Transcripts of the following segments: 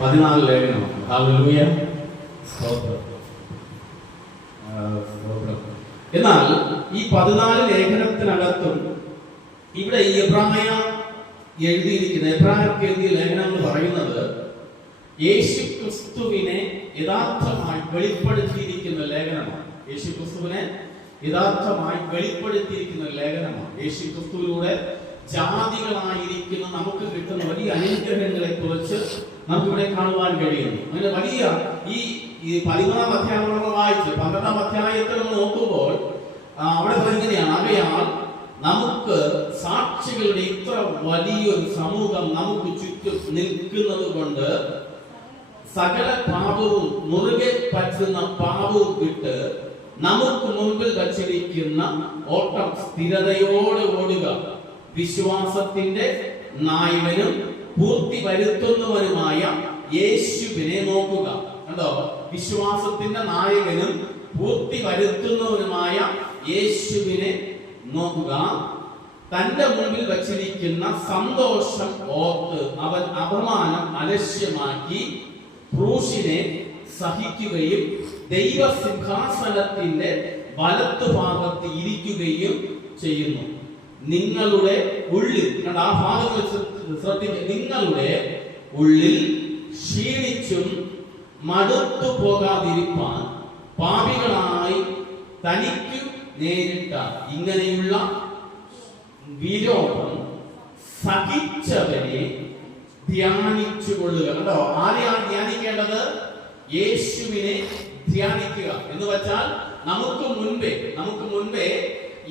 14 ലേഖനമാണ്. Hallelujah. എന്നാൽ ഈ 14 ലേഖനത്തിനകത്തും ഇവിടെ ഈ എബ്രായർക്ക് എഴുതിയ ലേഖനം എന്ന് പറയുന്നത് യേശു ക്രിസ്തുവിനെ യഥാർത്ഥമായി വെളിപ്പെടുത്തിയിരിക്കുന്ന ലേഖനമാണ്. യേശു ക്രിസ്തുവിനെ യഥാർത്ഥമായി വെളിപ്പെടുത്തിയിരിക്കുന്ന ലേഖനമാണ്. യേശു ക്രിസ്തുവിലൂടെ ജാതികളായിരിക്കുന്ന നമുക്ക് കിട്ടുന്ന വലിയ അനുഗ്രഹങ്ങളെ കുറിച്ച് നമുക്കിവിടെ കാണുവാൻ കഴിയുന്നു. അങ്ങനെ വലിയ ഈ 13-ാം അധ്യായം നമ്മൾ വായിച്ച് 12-ാം അധ്യായത്തിൽ നമ്മൾ നോക്കുമ്പോൾ അവിടെ ഇങ്ങനെയാണ്: ആകയാൽ നമുക്ക് സാക്ഷികളുടെ ഇത്ര വലിയൊരു സമൂഹം നമുക്ക് ചുറ്റും നിൽക്കുന്നത് കൊണ്ട് സകല പാപവും മുറുകെ പറ്റുന്ന പാപവും വിട്ട് നമുക്ക് മുൻപിൽ വച്ചിരിക്കുന്ന ഓട്ടം സ്ഥിരതയോടെ ഓടുക. വിശ്വാസത്തിന്റെ നായകനും പൂർത്തി വരുത്തുന്നവനുമായ യേശുവിനെ നോക്കുക. കണ്ടോ? വിശ്വാസത്തിന്റെ നായകനും പൂർത്തി വരുത്തുന്നവനുമായ യേശുവിനെ നോക്കുക. തന്റെ മുൻപിൽ വച്ചിരിക്കുന്ന സന്തോഷം ഓർത്ത് അവൻ അപമാനം അലക്ഷ്യമാക്കി ക്രൂശിനെ സഹിക്കുകയും ദൈവസിംഹാസനത്തിന്റെ വലത്തുഭാഗത്ത് ഇരിക്കുകയും ചെയ്യുന്നു. നിങ്ങളുടെ ഉള്ളിൽ, ആ ഭാഗത്ത് ശ്രദ്ധിക്കുക, നിങ്ങളുടെ ഉള്ളിൽ ക്ഷീണിച്ചും മടുത്തു പോകാതിരിപ്പാൻ പാപികളായി തനിക്കു നേരിട്ട ഇങ്ങനെയുള്ള വിരോധം സഹിച്ചവരെ ധ്യാനിച്ചു കൊള്ളുക. കണ്ടോ? ആരെയാണ് ധ്യാനിക്കേണ്ടത്? യേശുവിനെ ധ്യാനിക്കുക എന്ന് വെച്ചാൽ നമുക്ക് മുൻപേ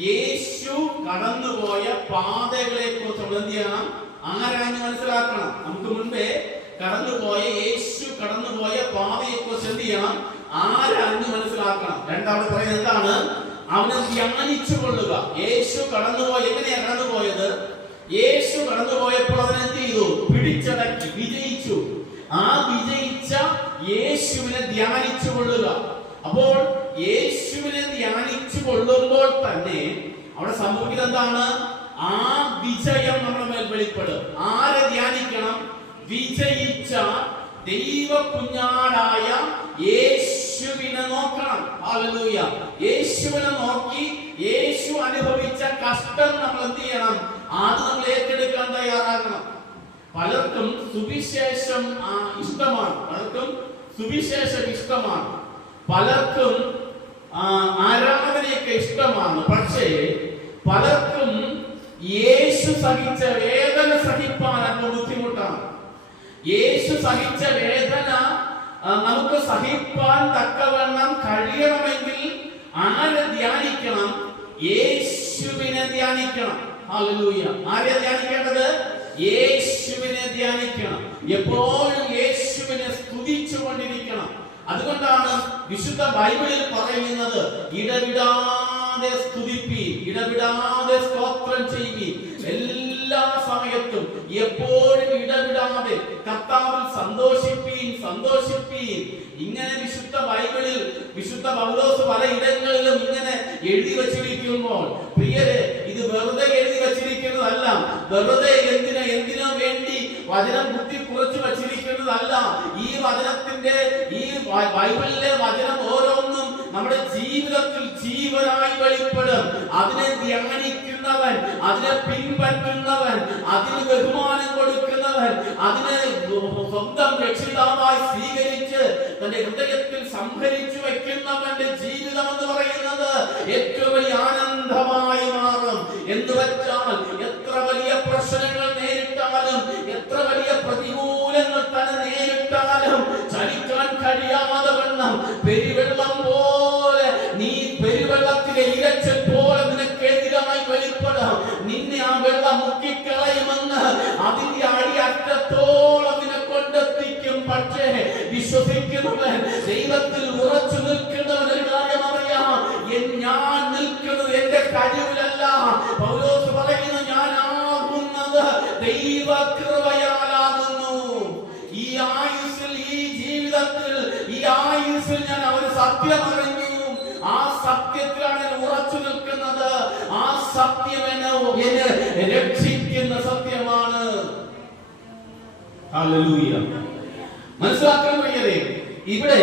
യേശു കടന്നുപോയ പാതകളെ കുറിച്ച് നമ്മൾ എന്ത് ചെയ്യണം? ആരാഞ്ഞ് മനസ്സിലാക്കണം. നമുക്ക് മുൻപേ യേശു കടന്നുപോയ പാതയെ കുറിച്ച് എന്ത് ചെയ്യണം? ആരാഞ്ഞ് മനസ്സിലാക്കണം. രണ്ടാമത് പറയുന്നത് എന്താണ്? അവനെ ധ്യാനിച്ചു കൊള്ളുക. യേശു എങ്ങനെയാ കടന്നുപോയത്? യേശു കടന്നുപോയപ്പോൾ അതിനെന്ത് ചെയ്തു? പിടിച്ചടക്കി, വിജയിച്ചു. ആ വിജയിച്ച യേശുവിനെ ധ്യാനിച്ചു കൊള്ളുക. അപ്പോൾ യേശുവിനെ ധ്യാനിച്ചു കൊള്ളുമ്പോൾ തന്നെ അവിടെ സംഭവിക്കുന്നത് എന്താണ്? ആ വിജയം നമ്മുടെ മേൽ വെളിപ്പെടും. ആരെ ധ്യാനിക്കണം? വിജയിച്ച ദൈവ കുഞ്ഞാടായ യേശുവിനെ നോക്കണം. ഹല്ലേലൂയ. യേശുവിനെ നോക്കി യേശു അനുഭവിച്ച കഷ്ടം നമ്മൾ എന്ത് ചെയ്യണം? അത് നമ്മൾ ഏറ്റെടുക്കാൻ തയ്യാറാകണം. പലർക്കും സുവിശേഷം ഇഷ്ടമാണ്, പലർക്കും ആരാധനയൊക്കെ ഇഷ്ടമാണ്. പക്ഷേ പലർക്കും യേശു സഹിച്ച വേദന സഹിപ്പാൻ അല്പം ബുദ്ധിമുട്ടാണ്. യേശു സഹിച്ച വേദന നമുക്ക് സഹിപ്പാൻ തക്കവണ്ണം കഴിയണമെങ്കിൽ ആരെ ധ്യാനിക്കണം? യേശുവിനെ ധ്യാനിക്കണം. ഹല്ലേലൂയ. ആരെ ധ്യാനിക്കേണ്ടത്? യേശുവിനെ ധ്യാനിക്കണം. എപ്പോഴും യേശുവിനെ സ്തുതിച്ചു കൊണ്ടിരിക്കണം. അതുകൊണ്ടാണ് വിശുദ്ധ ബൈബിളിൽ പറയുന്നത്, ഇടവിടാതെ സ്തുതിപ്പീൻ, ഇടവിടാതെ സ്തോത്രം ചെയ്യുവീൻ, എല്ലാ സമയത്തും എപ്പോഴും ഇടവിടാതെ കർത്താവിൽ സന്തോഷിപ്പീൻ. ഇങ്ങനെ വിശുദ്ധ ബൈബിളിൽ വിശുദ്ധ പൗലോസ് പല ഇടങ്ങളിലും ഇങ്ങനെ എഴുതി വച്ചിരിക്കുമ്പോൾ, പ്രിയരെ, ഇത് വെറുതെ എഴുതി വച്ചിരിക്കുന്നതല്ല. വെറുതെ എന്തിനോ വേണ്ടി വചനം കുത്തി കുറച്ചു വച്ചിരിക്കുന്നതല്ല. ഈ ബൈബിളിലെ വചനം ഓരോന്നും നമ്മുടെ ജീവിതത്തിൽ ജീവനായി വെളിപ്പെടും. അതിനെ ധ്യാനിക്കുന്നവൻ, അതിനെ പിൻപറ്റുന്നവൻ, അതിന് ബഹുമാനം കൊടുക്കുന്നവൻ, അതിനെ സ്വന്തം രക്ഷിതാവായി സ്വീകരിച്ച് തന്റെ ഹൃദയത്തിൽ സംഭരിച്ചു വെക്കുന്നവന്റെ ജീവിതം എന്ന് പറയുന്നത് ഏറ്റവും വലിയ ആനന്ദമായി മാറും. എന്ന് വെച്ചാൽ എത്ര വലിയ പ്രശ്നങ്ങൾ നേരിട്ടാലും, എത്ര വലിയ പ്രതികൂലങ്ങൾ തന്നെ നേരിട്ടാലും ചലിക്കാൻ കഴിയാതെ വണ്ണം പെരുവെള്ളം പോലെ, നീ പെരുവെള്ളത്തിലെ ഇരച്ചൽ പോലെ നിനക്കെതിരായി വെളിപ്പെടാം. നിന്നെ ആ വെള്ളം മുക്കിക്കളയുമെന്ന് അതിന്റെ അടിയറ്റത്തോളം നിന്നെ കൊണ്ടെത്തിക്കും. പക്ഷേ വിശ്വസിക്കുന്നവൻ, ദൈവത്തിൽ ഉറച്ചു നിൽക്കുന്നവൻ ഒരു കാര്യം അറിയാം: ഞാൻ നിൽക്കുന്നത് എന്റെ കഴിവിലല്ല. പൗലോസ് പറയുന്നു, ഞാനാകുന്നത് ദൈവകൃപയാലാകുന്നു. ഈ ആയുസ്സിൽ, ഈ ജീവിതത്തിൽ, ഈ ആയുസ്സിൽ ഞാൻ ഒരു സത്യം അറിഞ്ഞു. ആ സത്യത്തിലാണ് ഞാൻ ഉറച്ചു നിൽക്കുന്നത്. ആ സത്യം എന്നെ രക്ഷിക്കുന്ന സത്യമാണ്. ഹല്ലേലൂയ. മനസ്സിലാക്കാൻ കഴിയതേ. ഇവിടെ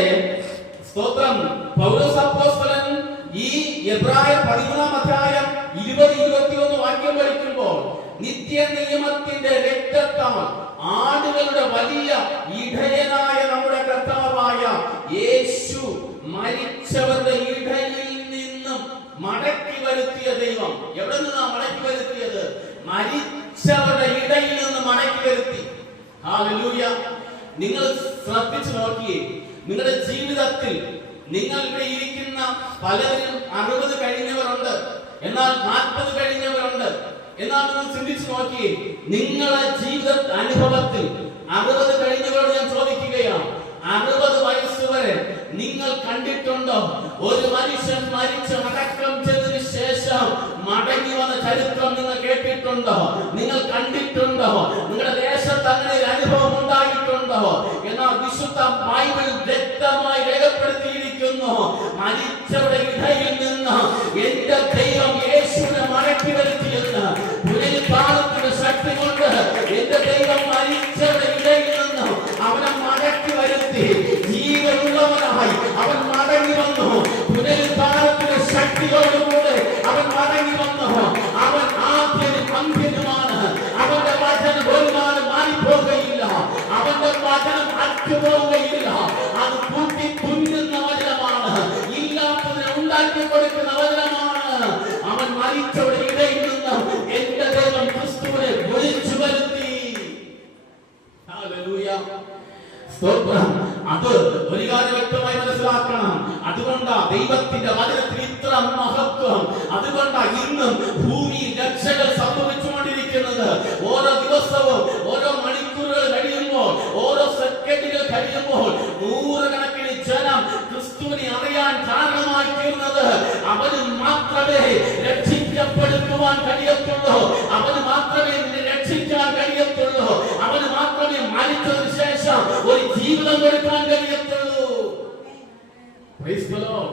സ്തോത്രം പൗലോസ് അപ്പോസ്തലൻ ഈ എബ്രായർ 13-ാം അധ്യായം 20-21 വാക്യം പഠിക്കുമ്പോൾ നിത്യ നിയമത്തിന്റെ രക്തത്താൽ ആടുകളുടെ വലിയ ഇടയനായ നമ്മുടെ കർത്താവായ യേശു മരിച്ചവരുടെ ഇടയിൽ നിന്നും മടക്കി വരുത്തിയ ദൈവം. എവിടെ നിന്നാണ് മടക്കി വരുത്തിയത്? മരിച്ചവരുടെ ഇടയിൽ നിന്ന് മടക്കി വരുത്തി. ഹല്ലേലൂയ. നിങ്ങൾ ശ്രദ്ധിച്ചു നോക്കിയേ, നിങ്ങളുടെ ജീവിതത്തിൽ നിങ്ങൾ ഇവിടെ ഇരിക്കുന്ന പലരും 60 കഴിഞ്ഞവരുണ്ട്, എന്നാൽ 40 കഴിഞ്ഞവരുണ്ട്. എന്നാൽ നിങ്ങൾ ചിന്തിച്ചു നോക്കിയേ, നിങ്ങളുടെ ജീവിത അനുഭവത്തിൽ 60 കഴിഞ്ഞവരോട് ഞാൻ ചോദിക്കുകയാണ്, 60 വയസ്സ് വരെ നിങ്ങൾ കണ്ടിട്ടുണ്ടോ ഒരു മനുഷ്യൻ മരിച്ച് അടക്കം ചെയ്തതിനു ശേഷം മടങ്ങി വന്ന ചരിത്രം നിങ്ങൾ കേട്ടിട്ടുണ്ടോ? നിങ്ങൾ കണ്ടിട്ടുണ്ടോ? നിങ്ങളുടെ ദേശത്ത് അങ്ങനെ ഒരു അനുഭവം ഉണ്ടായിട്ടുണ്ടോ? എന്നാൽ വിശുദ്ധ ബൈബിൾ വ്യക്തമായി രേഖപ്പെടുത്തിയിരിക്കുന്നു, മരിച്ചവരുടെ ഇടയിൽ നിന്ന് എന്റെ ദൈവം യേശുവിനെ മടക്കി വരുത്തിയെന്ന്. പുനരുത്ഥാനത്തിന്റെ ശക്തി കൊണ്ട് എന്റെ ദൈവം മരിച്ചവരുടെ ഇടയിൽ നിന്ന് അവനെ മടക്കി വരുത്തി. ജീവനുള്ളവനായി അവൻ മടങ്ങി വന്നു. പുനരുത്ഥാനത്തിന്റെ ശക്തിയോടുകൂടെ അവൻ മടങ്ങി വന്നു. അവൻ ആദ്യനും അന്ത്യനുമാണ്. അവന്റെ വചനം ഒരു നാളും മാറിപ്പോകുകയില്ല. അവന്റെ വചനം അറ്റുപോവുകയില്ല. അത് കൂട്ടി തുന്നുന്ന വചനമാണ്. ഇല്ലാത്തതിനെ ഉണ്ടാക്കി കൊടുക്കുന്ന വചനമാണ്. അവൻ മരിച്ചവരുടെ ഇടയിൽ നിന്ന് എന്റെ ദൈവം ക്രിസ്തുവിനെ വിളിച്ചു വരുത്തി. ഹല്ലേലൂയ. സ്തോത്രം. അത് ഒരു കാര്യം വ്യക്തമായി മനസ്സിലാക്കണം. അതുകൊണ്ടാ ദൈവത്തിന്റെ വചനത്തിന് ഇത്ര മഹത്വം. അതുകൊണ്ടാ ഇന്നും ഭൂമിയിൽ രക്ഷകൾ സംഭവിച്ചുകൊണ്ടിരിക്കുന്നത്. ഓരോ ദിവസവും ഓരോ മണിക്കൂറുകൾ കഴിയുമ്പോൾ, ഓരോ സെക്കൻഡുകൾ കഴിയുമ്പോൾ നൂറുകണക്കിന് ജനം ക്രിസ്തുവിനെ അറിയാൻ കാരണമായി തീർന്നത് അവന് മാത്രമേ രക്ഷിക്കപ്പെടുത്തുവാൻ കഴിയത്തുള്ളൂ. അവന് മാത്രമേ രക്ഷിക്കാൻ കഴിയത്തുള്ളൂ. അവന് മാത്രമേ മരിച്ചതിന് ശേഷം ഒരു ജീവിതം കൊടുക്കാൻ കഴിയത്തുള്ളൂ. Praise the Lord.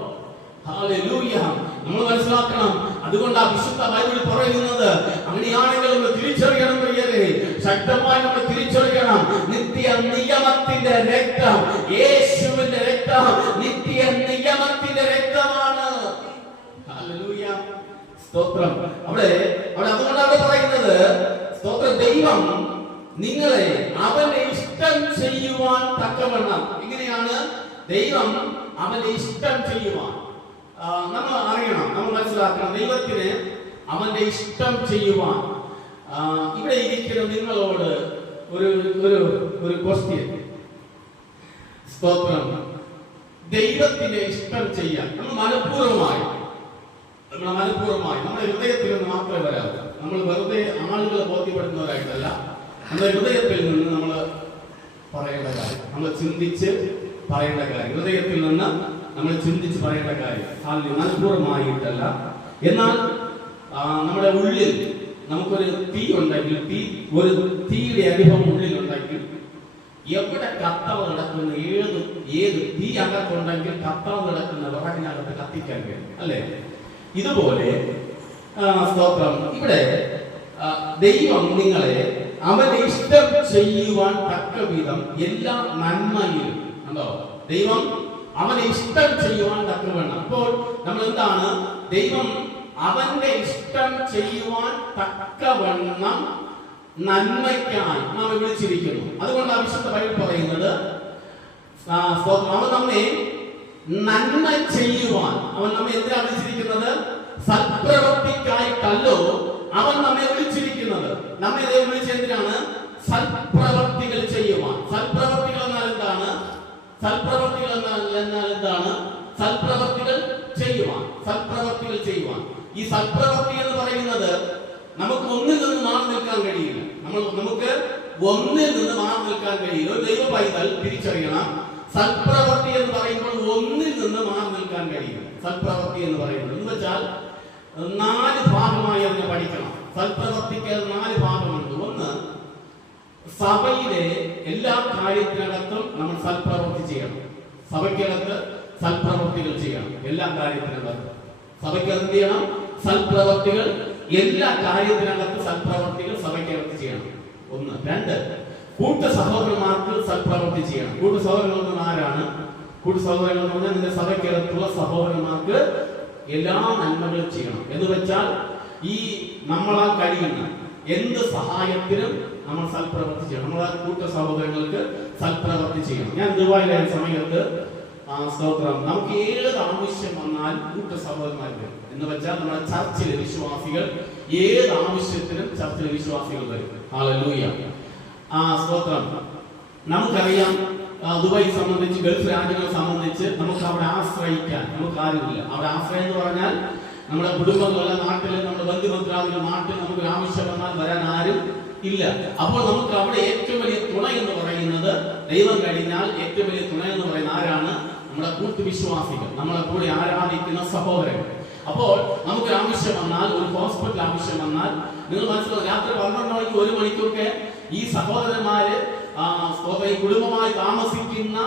ഹല്ലേലൂയ. നമ്മൾ മനസ്സിലാക്കണം. അതുകൊണ്ടാ വിശുദ്ധ ബൈബിൾ പറയുന്നത്, അങ്ങനെയാണെങ്കിൽ നമ്മൾ തിരിച്ചറിയണം പ്രിയരേ, ശക്തമായി നമ്മൾ തിരിച്ചറിയണം. നിത്യ നിയമത്തിന്റെ രക്തം, യേശുവിന്റെ രക്തം നിത്യ നിയമത്തിന്റെ രക്തമാണ്. ഹല്ലേലൂയ. സ്തോത്രം. അവിടെ അതുകൊണ്ടാണ് പറയുന്നത്, സ്തോത്രം, ദൈവം നിങ്ങളെ അവന്റെ ഇഷ്ടം ചെയ്യുവാൻ തക്കവണ്ണം. എങ്ങനെയാണ് ദൈവം അവന്റെ ഇഷ്ടം ചെയ്യുവാൻ? നമ്മൾ അറിയണം, നമ്മൾ മനസ്സിലാക്കണം. ദൈവത്തിന് അവന്റെ ഇഷ്ടം ചെയ്യുവാൻ. ഇവിടെ ഇരിക്കുന്ന നിങ്ങളോട് ഒരു ക്വസ്റ്റ്യൻ. സ്തോത്രം. ദൈവത്തിന്റെ ഇഷ്ടം ചെയ്യാൻ നമ്മൾ മനഃപൂർവ്വമായി നമ്മുടെ ഹൃദയത്തിൽ നിന്ന് മാത്രമേ വരാവൂ. നമ്മൾ വെറുതെ ആളുകളെ ബോധ്യപ്പെടുന്നവരായിട്ടല്ല, നമ്മുടെ ഹൃദയത്തിൽ നിന്ന് നമ്മൾ പറയേണ്ട കാര്യം, നമ്മൾ ചിന്തിച്ച് പറയേണ്ട കാര്യം, ഹൃദയത്തിൽ നിന്ന് നമ്മൾ ചിന്തിച്ച് പറയേണ്ട കാര്യം, മനഃപൂർവ്വമായിട്ടല്ല. എന്നാൽ നമ്മുടെ ഉള്ളിൽ നമുക്കൊരു തീ ഉണ്ടെങ്കിൽ, ഒരു തീയുടെ അനുഭവം ഉള്ളിൽ ഉണ്ടെങ്കിൽ, എവിടെ കത്താവ് നടക്കുന്ന ഏത് തീ അകത്തുണ്ടെങ്കിൽ കത്താവ് നടക്കുന്ന വിറകിനകത്ത് കത്തിക്കാൻ കഴിയും, അല്ലേ? ഇതുപോലെ സ്തോത്രം, ഇവിടെ ദൈവം നിങ്ങളെ അവന്റെ ഇഷ്ടം ചെയ്യുവാൻ തക്ക വിധം എല്ലാ നന്മയിലും ഉണ്ടോ? ദൈവം അവന്റെ ഇഷ്ടം ചെയ്യുവാൻ തക്കവണ്ണം. അപ്പോൾ നമ്മൾ എന്താണ്? ദൈവം അവന്റെ ഇഷ്ടം ചെയ്യുവാൻ തക്കവണ്ണം നന്മയ്ക്കായി നാം വിളിച്ചിരിക്കുന്നു. അതുകൊണ്ട് വിശുദ്ധ ബൈബിൾ പറയുന്നത്, അവൻ നമ്മെ നന്മ ചെയ്യുവാൻ, അവൻ നമ്മെ എന്തിനാണ് വിളിച്ചിരിക്കുന്നത്? സൽപ്രവൃത്തിക്കായിട്ടല്ലോ അവൻ നമ്മെ വിളിച്ചിരിക്കുന്നത്. നമ്മെ ദൈവം വിളിച്ചെന്തിനാണ്? സൽപ്രവൃത്തികൾ ചെയ്യുവാൻ. സൽപ്രവൃത്തികൾ എന്നാൽ എന്താണ്? സൽപ്രവൃത്തികൾ എന്നാൽ എന്താണ്? സൽപ്രവൃത്തികൾ ചെയ്യുവാൻ. സൽപ്രവൃത്തികൾ ചെയ്യുവാൻ. ഈ സൽപ്രവൃത്തി എന്ന് പറയുന്നത് നമുക്ക് ഒന്നിൽ നിന്ന് മാറി നിൽക്കാൻ കഴിയില്ല. നമുക്ക് ഒന്നിൽ നിന്ന് മാറി നിൽക്കാൻ കഴിയില്ല. ഒരു ദൈവ പൈതൽ തിരിച്ചറിയണം, സൽപ്രവൃത്തി എന്ന് പറയുമ്പോൾ ഒന്നിൽ നിന്ന് മാറി നിൽക്കാൻ കഴിയില്ല. സൽപ്രവൃത്തി എന്ന് പറയുന്നത് എന്ന് വെച്ചാൽ 4 ഭാഗമായി അതിനെ പഠിക്കണം. സൽപ്രവൃത്തിക്ക് 4 ഭാഗമുണ്ട്. ഒന്ന്, സഭയിലെ എല്ലാ കാര്യത്തിനകത്തും നമ്മൾ സൽപ്രവൃത്തി ചെയ്യണം. സഭയ്ക്കകത്ത് സൽപ്രവൃത്തികൾ ചെയ്യണം. എല്ലാ കാര്യത്തിനകത്തും സഭയ്ക്കകത്ത് എന്ത് ചെയ്യണം? സൽപ്രവൃത്തികൾ. എല്ലാ കാര്യത്തിനകത്ത് സൽപ്രവൃത്തികൾ സഭയ്ക്കകത്ത് ചെയ്യണം. ഒന്ന്. 2, കൂട്ട സഹോദരന്മാർക്ക് സൽപ്രവൃത്തി ചെയ്യണം. കൂട്ട സഹോദരങ്ങൾ ആരാണ്? കൂട്ട സഹോദരങ്ങൾ എന്ന് പറഞ്ഞാൽ നിന്റെ സഭയ്ക്കകത്തുള്ള സഹോദരന്മാർക്ക് എല്ലാ നന്മകളും ചെയ്യണം. എന്ന് വെച്ചാൽ ഈ നമ്മളാൽ കഴിയുന്ന എന്ത് സഹായത്തിനും നമ്മൾ സൽപ്രവൃത്തി ചെയ്യണം. നമ്മളെ കൂട്ട സഹോദരങ്ങൾക്ക് സൽപ്രവൃത്തി ചെയ്യണം. ഞാൻ ദുബായിലായ സമയത്ത് സ്തോത്രം, നമുക്ക് ഏത് ആവശ്യം വന്നാൽ കൂട്ട സഹോദരന്മാർക്ക്, എന്ന് വെച്ചാൽ നമ്മുടെ ചർച്ചിലെ വിശ്വാസികൾ ഏത് ആവശ്യത്തിനും ചർച്ചിലെ വിശ്വാസികൾ വരും. ഹല്ലേലൂയ. സ്തോത്രം. നമുക്കറിയാം ദുബായി സംബന്ധിച്ച്, ഗൾഫ് രാജ്യങ്ങളെ സംബന്ധിച്ച് നമുക്ക് അവിടെ ആശ്രയിക്കാൻ നമുക്ക് ആരുമില്ല. അവിടെ ആശ്രയം എന്ന് പറഞ്ഞാൽ നമ്മുടെ കുടുംബങ്ങളുടെ നാട്ടിൽ, നമ്മുടെ ബന്ധുമിത്രാദികളുടെ നാട്ടിൽ നമുക്ക് ആവശ്യം വന്നാൽ വരാൻ ആരും ഇല്ല. അപ്പോൾ നമുക്ക് അവിടെ ഏറ്റവും വലിയ തുണ എന്ന് പറയുന്നത്, ദൈവം കഴിഞ്ഞാൽ ഏറ്റവും വലിയ തുണ എന്ന് പറയുന്ന ആരാണ്? നമ്മുടെ കൂട്ടുവിശ്വാസികൾ, നമ്മളെ കൂടി ആരാധിക്കുന്ന സഹോദരങ്ങൾ. അപ്പോൾ നമുക്ക് ആവശ്യം വന്നാൽ, ഒരു ഹോസ്പിറ്റൽ ആവശ്യം വന്നാൽ, നിങ്ങൾ മനസ്സിലാവും, രാത്രി 12 മണിക്ക് 1 മണിക്കൊക്കെ ഈ സഹോദരന്മാര് ഈ കുടുംബമായി താമസിക്കുന്ന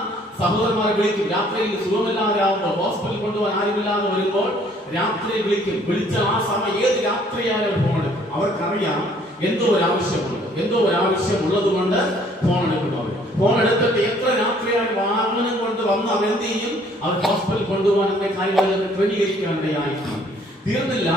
സഹോദരന്മാരെ വിളിക്കും. രാത്രിയിൽ സുഖമില്ലാതാവുമ്പോൾ, ഹോസ്പിറ്റലിൽ കൊണ്ടുപോകാൻ ആരുമില്ലാതെ വരുമ്പോൾ രാത്രി വിളിക്കും. വിളിച്ച ആ സമയം ഏത് രാത്രിയായാലും ഫോൺ എടുക്കും. അവർക്കറിയാം എന്തോ ഒരു ആവശ്യമുണ്ട്, എന്തോ ഒരു ആവശ്യമുള്ളത് കൊണ്ട് ഫോൺ എടുക്കും. അവർ ഫോൺ എടുത്തിട്ട് എത്ര രാത്രിയായാലും വാഹനം കൊണ്ട് വന്ന് അവർ എന്ത് ചെയ്യും? അവർ ഹോസ്പിറ്റലിൽ കൊണ്ടുപോകാൻ എന്റെ കാര്യങ്ങൾ ക്രമീകരിക്കാനിടയായിരിക്കും. തീർന്നില്ല,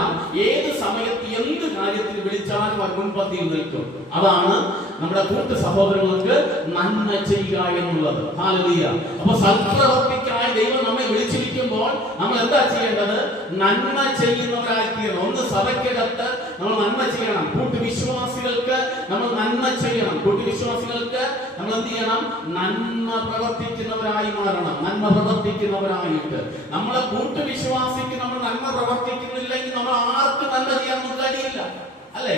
ഏത് സമയത്ത് എന്ത് കാര്യത്തിൽ വിളിച്ചാലും അവർ മുൻപന്തിയിൽ നിൽക്കും. അതാണ് നമ്മുടെ കൂട്ടു സഹോദരങ്ങൾക്ക് നന്മ ചെയ്യുക എന്നുള്ളത്. ഹല്ലേലൂയ. അപ്പൊ സൽപ്രവൃത്തിക്കായി ദൈവം നമ്മെ വിളിച്ചിരിക്കുമ്പോൾ നമ്മൾ എന്താ ചെയ്യേണ്ടത്? നന്മ ചെയ്യുന്നവരായി തീരണം. ഒന്ന് സഭയ്ക്കകത്ത് നമ്മൾ നന്മ ചെയ്യണം. കൂട്ടുവിശ്വാസികൾക്ക് നമ്മൾ നന്മ ചെയ്യണം. കൂട്ടുവിശ്വാസികൾക്ക് നമ്മൾ എന്ത് ചെയ്യണം? നന്മ പ്രവർത്തിക്കുന്നവരായി മാറണം. നന്മ പ്രവർത്തിക്കുന്നവരായിട്ട് നമ്മളെ കൂട്ടുവിശ്വാസിക്ക് നമ്മൾ നന്മ പ്രവർത്തിക്കുന്നില്ലെങ്കിൽ നമ്മൾ ആർക്കും നന്മ ചെയ്യാൻ കഴിയില്ല, അല്ലേ?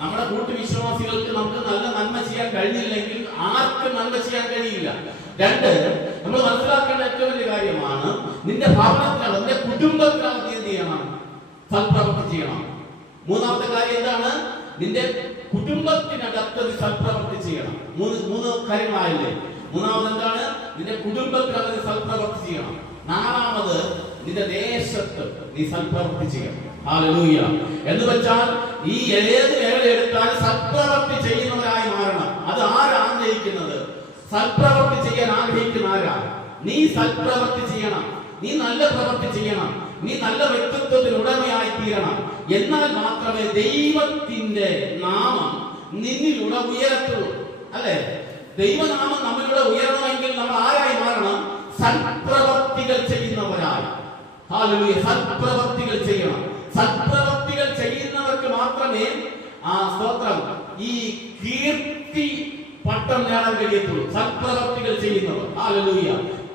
നമ്മുടെ കൂട്ടുവിശ്വാസികൾക്ക് നമുക്ക് നല്ല നന്മ ചെയ്യാൻ കഴിഞ്ഞില്ലെങ്കിൽ ആർക്കും നന്മ ചെയ്യാൻ കഴിയില്ല. 2, നമ്മൾ മനസ്സിലാക്കേണ്ട ഏറ്റവും വലിയ കാര്യമാണ്, നിന്റെ ഭവനത്തിനകത്ത്, നിന്റെ കുടുംബത്തിനകത്ത് എന്ത് ചെയ്യണം? സൽപ്രവൃത്തി ചെയ്യണം. 3ാമത്തെ കാര്യം എന്താണ്? നിന്റെ കുടുംബത്തിനകത്ത് സൽപ്രവൃത്തി ചെയ്യണം. 3 കാര്യങ്ങളായില്ലേ? 3ാമത് എന്താണ്? നിന്റെ കുടുംബത്തിനകത്ത് സൽപ്രവൃത്തി ചെയ്യണം. 4ാമത് നിന്റെ ദേശത്ത് നീ സൽപ്രവൃത്തി ചെയ്യണം. ഹല്ലേലൂയ. എന്ന് വെച്ചാൽ ഈ ഏത് വേല എടുത്താൽ സൽപ്രവൃത്തി ചെയ്യുന്നവരായി മാറണം. അത് ആരാ ആഗ്രഹിക്കുന്നത്? സൽപ്രവൃത്തി ചെയ്യാൻ ആഗ്രഹിക്കുന്ന ആരാ? നീ സൽപ്രവൃത്തി ചെയ്യണം. നീ നല്ല പ്രവൃത്തി ചെയ്യണം. നീ നല്ല വ്യക്തിത്വത്തിന് ഉടമയായി തീരണം. എന്നാൽ മാത്രമേ ദൈവത്തിന്റെ നാമം നിന്നിലൂടെ ഉയരത്തുള്ളൂ, അല്ലെ? ദൈവനാമം നമ്മളിലൂടെ ഉയരണമെങ്കിൽ നമ്മൾ ആരായി മാറണം? സൽപ്രവൃത്തികൾ ചെയ്യുന്നവരായി. ഹല്ലേലൂയ. സൽപ്രവൃത്തികൾ ചെയ്യണം. സൽപ്രവൃത്തികൾ ചെയ്യുന്നവർക്ക് മാത്രമേ സ്തോത്രം ഈ കീർത്തി പട്ടം നേടാൻ കഴിയത്തുള്ളൂ. സൽപ്രവൃത്തികൾ ചെയ്യുന്നവർ. ഹല്ലേലൂയ.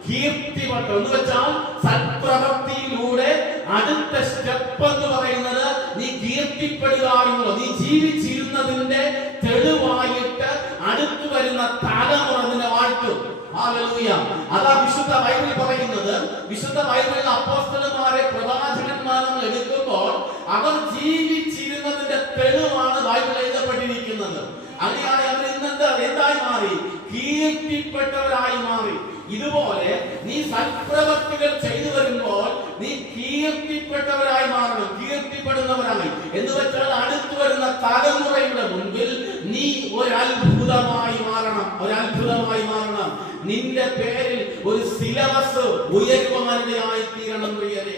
കീർത്തി പട്ടം എന്ന് വെച്ചാൽ സൽപ്രവൃത്തിയിലൂടെ അടുത്ത സ്റ്റെപ്പ് എന്ന് പറയുന്നത് നീ കീർത്തിപ്പെടുക എന്നുള്ളത്. നീ ജീവിച്ചിരുന്നതിന്റെ തെളിവായിട്ട് അടുത്തു വരുന്ന തലമുറ നിന്നെ വാഴ്ത്തും. ഹല്ലേലൂയ. അതാ വിശുദ്ധ ബൈബിൾ പറയുന്നത്. വിശുദ്ധ ബൈബിളിൽ അപ്പോസ്തലന്മാരെ, പ്രവാചകന്മാരെ നമ്മൾ എടുക്കുമ്പോൾ അവർ ജീവിച്ചിരുന്നതിന്റെ തെളിവാണ് ബൈബിൾ എഴുതപ്പെട്ടിരിക്കുന്നത്. അങ്ങനെയായി അവർ ഇന്നെന്താ എന്തായി മാറി? കീർത്തിപ്പെട്ടവരായി മാറി. ഇതുപോലെ നീ സൽപ്രവൃത്തികൾ ചെയ്തു വരുമ്പോൾ നീ കീർത്തിപ്പെട്ടവരായി മാറണം. കീർത്തിപ്പെടുന്നവരായി എന്ന് വെച്ചാൽ അടുത്തു വരുന്ന തലമുറയുടെ മുൻപിൽ നീ ഒരു അത്ഭുതമായി മാറണം. ഒരു അത്ഭുതമായി മാറണം. നിന്റെ പേരിൽ ഒരു സിലബസ് ഉയരുവാനിടയായി തീരണം പ്രിയരെ.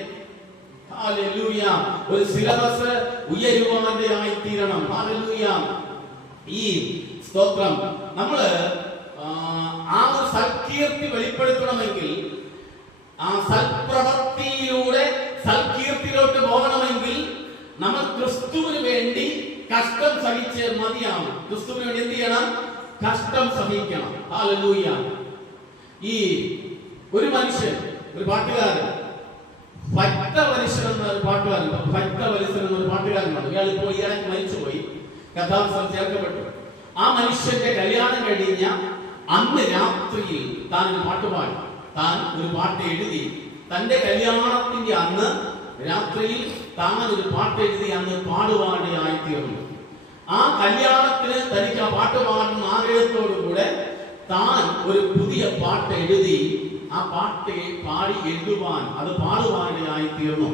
ഹല്ലേലൂയ. ഒരു സിലബസ് ഉയരുവാനിടയായി തീരണം. ഹല്ലേലൂയ. ഈ സ്തോത്രം നമ്മള് ആ ഒരു സൽകീർത്തി വെളിപ്പെടുത്തണമെങ്കിൽ, ആ സൽപ്രവൃത്തിയിലൂടെ സൽകീർത്തിയിലോട്ട് പോകണമെങ്കിൽ നമ്മൾ ക്രിസ്തുവിന് വേണ്ടി കഷ്ടം സഹിച്ച് മതിയാവും. ക്രിസ്തുവിന് വേണ്ടി എന്ത് ചെയ്യണം? കഷ്ടം സഹിക്കണം. ഹല്ലേലൂയ. ഈ ഒരു മനുഷ്യൻ, ഒരു പാട്ടുകാരൻ, ഭക്തവത്സരൻ എന്നൊരു പാട്ടുകാരൻ, ഭക്തവത്സരൻ എന്നൊരു പാട്ടുകാരനാണ്. ഇയാൾ ഇപ്പോൾ ഇയാൾക്ക് മരിച്ചുപോയി, കഥാംശം ചേർക്കപ്പെട്ടു. ആ മനുഷ്യന്റെ കല്യാണം കഴിഞ്ഞ അന്ന് രാത്രിയിൽ താൻ ഒരു പാട്ട് പാടി, താൻ ഒരു പാട്ട് എഴുതി. തന്റെ കല്യാണത്തിന്റെ അന്ന് രാത്രിയിൽ താൻ ഒരു പാട്ട് എഴുതി അന്ന് പാടുവാനിടയായി തീർന്നു. ആ കല്യാണത്തിന് തനിക്ക് ആ പാട്ട് പാടുന്ന ആഗ്രഹത്തോടു കൂടെ താൻ ഒരു പുതിയ പാട്ട് എഴുതി. ആ പാട്ട് പാടി എഴുതുവാൻ, അത് പാടുവാനിടയായി തീർന്നു.